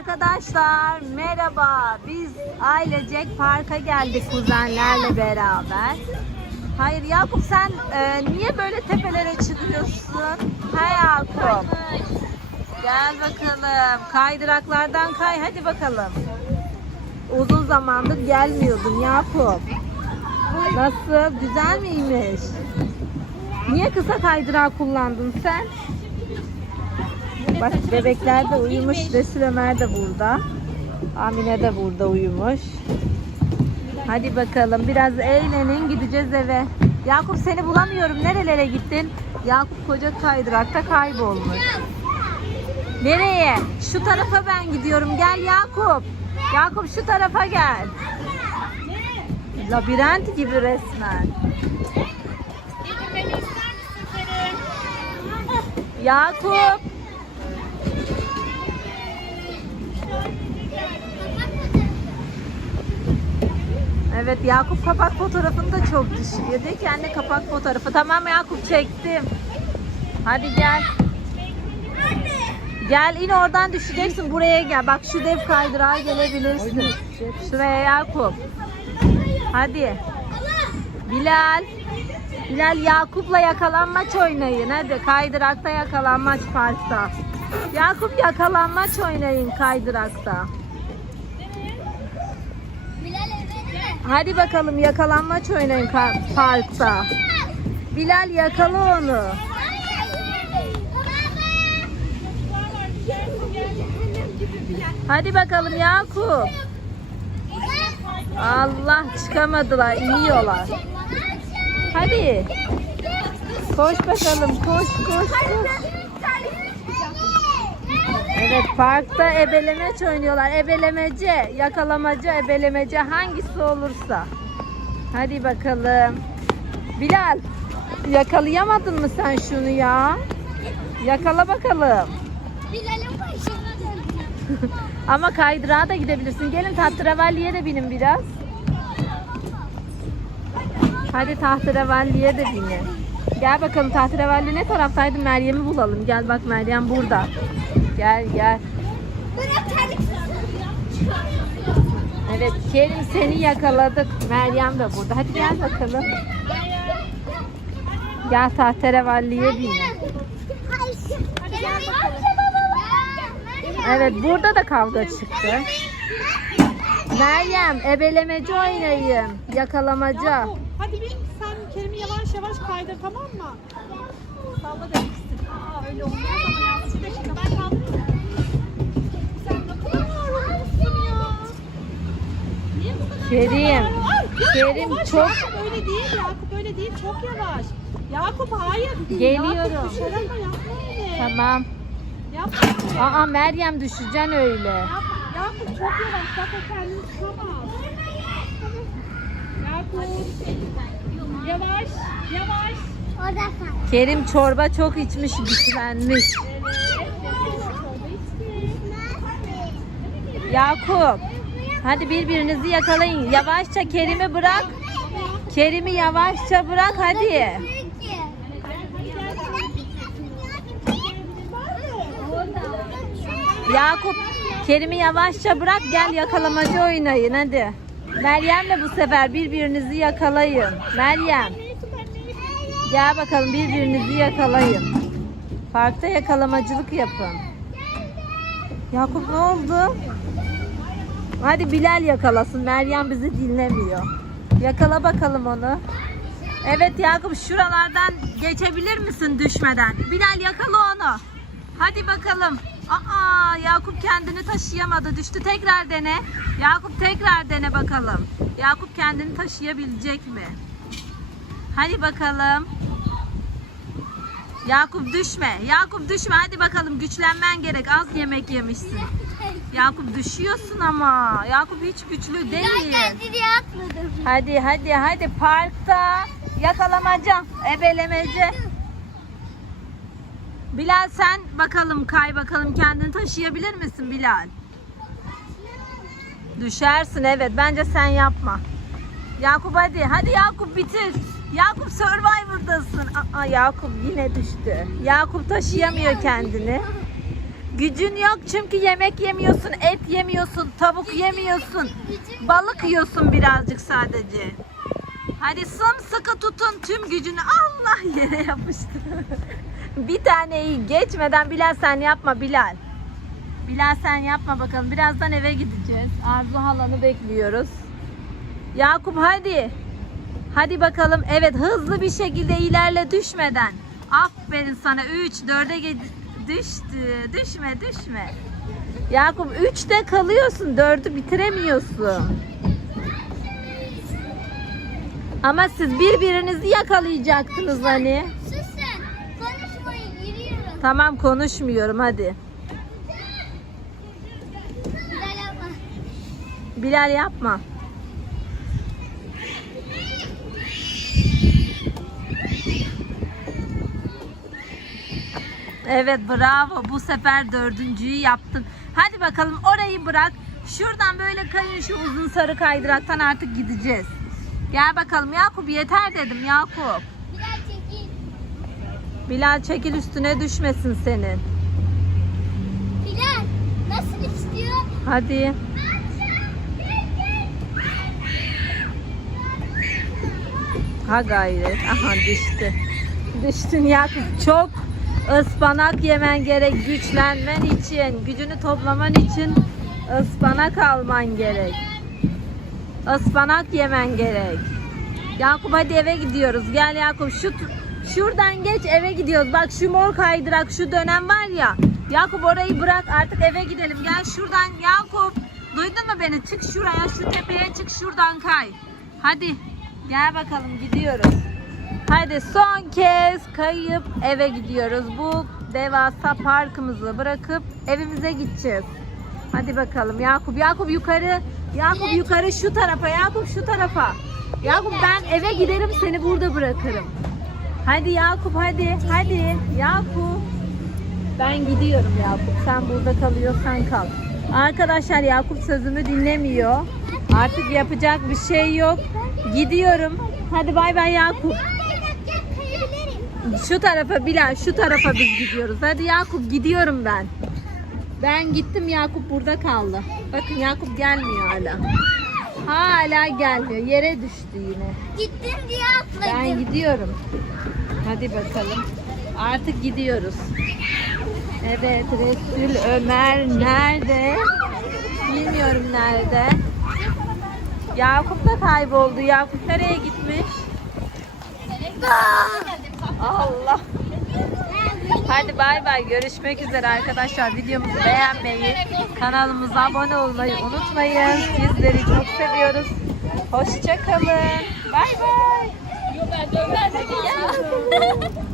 Arkadaşlar merhaba. Biz ailecek parka geldik kuzenlerle beraber. Hayır Yakup sen e, niye böyle tepelere çıkıyorsun? He Yakup. Gel bakalım. Kaydıraklardan kay hadi bakalım. Uzun zamandır gelmiyordun Yakup. Nasıl? Güzel miymiş? Niye kısa kaydırağı kullandın sen? Bak bebekler de uyumuş. Resul Ömer de burada. Amine de burada uyumuş. Hadi bakalım biraz eğlenin gideceğiz eve. Yakup seni bulamıyorum. Nerelere gittin? Yakup koca kaydırakta kaybolmuş. Nereye? Şu tarafa ben gidiyorum. Gel Yakup. Yakup şu tarafa gel. Labirent gibi resmen. Yakup. Evet Yakup kapak fotoğrafını da çok düşürüyor. Diyor ki anne kapak fotoğrafı. Tamam Yakup çektim. Hadi gel. Gel in oradan düşeceksin buraya gel. Bak şu dev kaydırağa gelebilirsin. Şuraya Yakup. Hadi. Bilal. Bilal Yakup'la yakalanmaç oynayın. Hadi kaydırakta yakalanmaç parkta. Yakup yakalanmaç oynayın kaydırakta. Hadi bakalım yakalanmaç oynayın parkta. Bilal yakala onu. Hadi bakalım Yakup. Allah çıkamadılar, iniyorlar. Hadi. Koş bakalım, koş koş koş. Evet parkta ebelemeç oynuyorlar. Ebelemece, yakalamaca, ebelemece hangisi olursa. Hadi bakalım. Bilal yakalayamadın mı sen şunu ya? Yakala bakalım. Bilal'in başına. Ama kaydırağa da gidebilirsin. Gelin tahterevalliye de binin biraz. Hadi tahterevalliye de binin. Gel bakalım tahterevalli ne taraftaydı? Meryem'i bulalım. Gel bak Meryem burada. Gel gel. Evet Kerim seni yakaladık. Meryem de burada. Hadi gel bakalım. Gel tahterevalliye bakalım. Evet burada da kavga çıktı. Meryem ebelemeci oynayın. Yakalamaca. Hadi bir sen Kerim'i yavaş yavaş kaydır tamam mı? Salla istedim. Aa öyle olmaz ama. Bir dakika ben kaldırayım. Sen ne kadar ağırlıyorsun ya. Niye bu kadar Kerim. Kerim yavaş, çok- Yakup öyle değil Yakup öyle değil çok yavaş. Yakup hayır. Geliyorum. Yakup yapma öyle. Tamam. Yapma öyle. Aa Meryem düşeceksin öyle. Yapma. Yakup çok yavaş. Bak o kendini tutamaz. Yakup. Yavaş. Yavaş. O da sen. Kerim çorba çok içmiş güçlenmiş. Yakup. Hadi birbirinizi yakalayın. Yavaşça Kerim'i bırak. Kerim'i yavaşça bırak hadi. Yakup Kerim'i yavaşça bırak gel yakalamacı oynayın hadi. Meryem'le bu sefer birbirinizi yakalayın. Meryem gel bakalım birbirinizi yakalayın. Parkta yakalamacılık yapın. Yakup ne oldu? Hadi Bilal yakalasın. Meryem bizi dinlemiyor. Yakala bakalım onu. Evet Yakup şuralardan geçebilir misin düşmeden? Bilal yakala onu. Hadi bakalım. Aa Yakup kendini taşıyamadı. Düştü. Tekrar dene. Yakup tekrar dene bakalım. Yakup kendini taşıyabilecek mi? Hadi bakalım. Yakup düşme. Yakup düşme. Hadi bakalım güçlenmen gerek. Az yemek yemişsin. Yakup düşüyorsun ama. Yakup hiç güçlü değil. Kendini atmadım. Hadi hadi hadi parkta yakalamaca, ebelemece. Bilal sen bakalım kay bakalım kendini taşıyabilir misin Bilal? Düşersin evet bence sen yapma. Yakup hadi hadi Yakup bitir. Yakup Survivor'dasın. Aa Yakup yine düştü. Yakup taşıyamıyor kendini. Gücün yok çünkü yemek yemiyorsun, et yemiyorsun, tavuk yemiyorsun. Balık yiyorsun birazcık sadece. Hadi sımsıkı tutun tüm gücünü. Allah yere yapıştı. bir taneyi geçmeden Bilal sen yapma Bilal. Bilal sen yapma bakalım. Birazdan eve gideceğiz. Arzu halanı bekliyoruz. Yakup hadi. Hadi bakalım. Evet hızlı bir şekilde ilerle düşmeden. Aferin sana. 3 4'e düştü. Düşme düşme. Yakup 3'te kalıyorsun. 4'ü bitiremiyorsun. Ama siz birbirinizi yakalayacaktınız hani. Susun. Konuşmayın. Yürüyorum. Tamam konuşmuyorum hadi. Bilal yapma. Bilal yapma. Evet bravo bu sefer dördüncüyü yaptın. Hadi bakalım orayı bırak. Şuradan böyle kayın şu uzun sarı kaydıraktan artık gideceğiz. Gel bakalım Yakup yeter dedim Yakup. Bilal çekil. Bilal çekil üstüne düşmesin senin. Bilal nasıl istiyor? Hadi. Ha gayret. Aha düştü. Düştün Yakup. Çok ıspanak yemen gerek güçlenmen için, gücünü toplaman için ıspanak alman gerek. Ispanak yemen gerek. Yakup hadi eve gidiyoruz. Gel Yakup şu şuradan geç eve gidiyoruz. Bak şu mor kaydırak şu dönem var ya. Yakup orayı bırak artık eve gidelim. Gel şuradan Yakup. Duydun mu beni? Çık şuraya şu tepeye çık şuradan kay. Hadi gel bakalım gidiyoruz. Hadi son kez kayıp eve gidiyoruz. Bu devasa parkımızı bırakıp evimize gideceğiz. Hadi bakalım Yakup. Yakup yukarı. Yakup yukarı şu tarafa. Yakup şu tarafa. Yakup ben eve giderim seni burada bırakırım. Hadi Yakup hadi. Hadi Yakup. Ben gidiyorum Yakup. Sen burada kalıyorsan kal. Arkadaşlar Yakup sözümü dinlemiyor. Artık yapacak bir şey yok. Gidiyorum. Hadi bay bay Yakup. Şu tarafa Bilal, şu tarafa biz gidiyoruz. Hadi Yakup gidiyorum ben. Ben gittim Yakup burada kaldı. Bakın Yakup gelmiyor hala. Hala gelmiyor. Yere düştü yine. Gittim diye atladım. Ben gidiyorum. Hadi bakalım. Artık gidiyoruz. Evet Resul Ömer nerede? Bilmiyorum nerede. Yakup da kayboldu. Yakup nereye gitmiş? Allah. Hadi bay bay. Görüşmek üzere arkadaşlar. Videomuzu beğenmeyi, kanalımıza abone olmayı unutmayın. Sizleri çok seviyoruz. Hoşçakalın. Bay bay.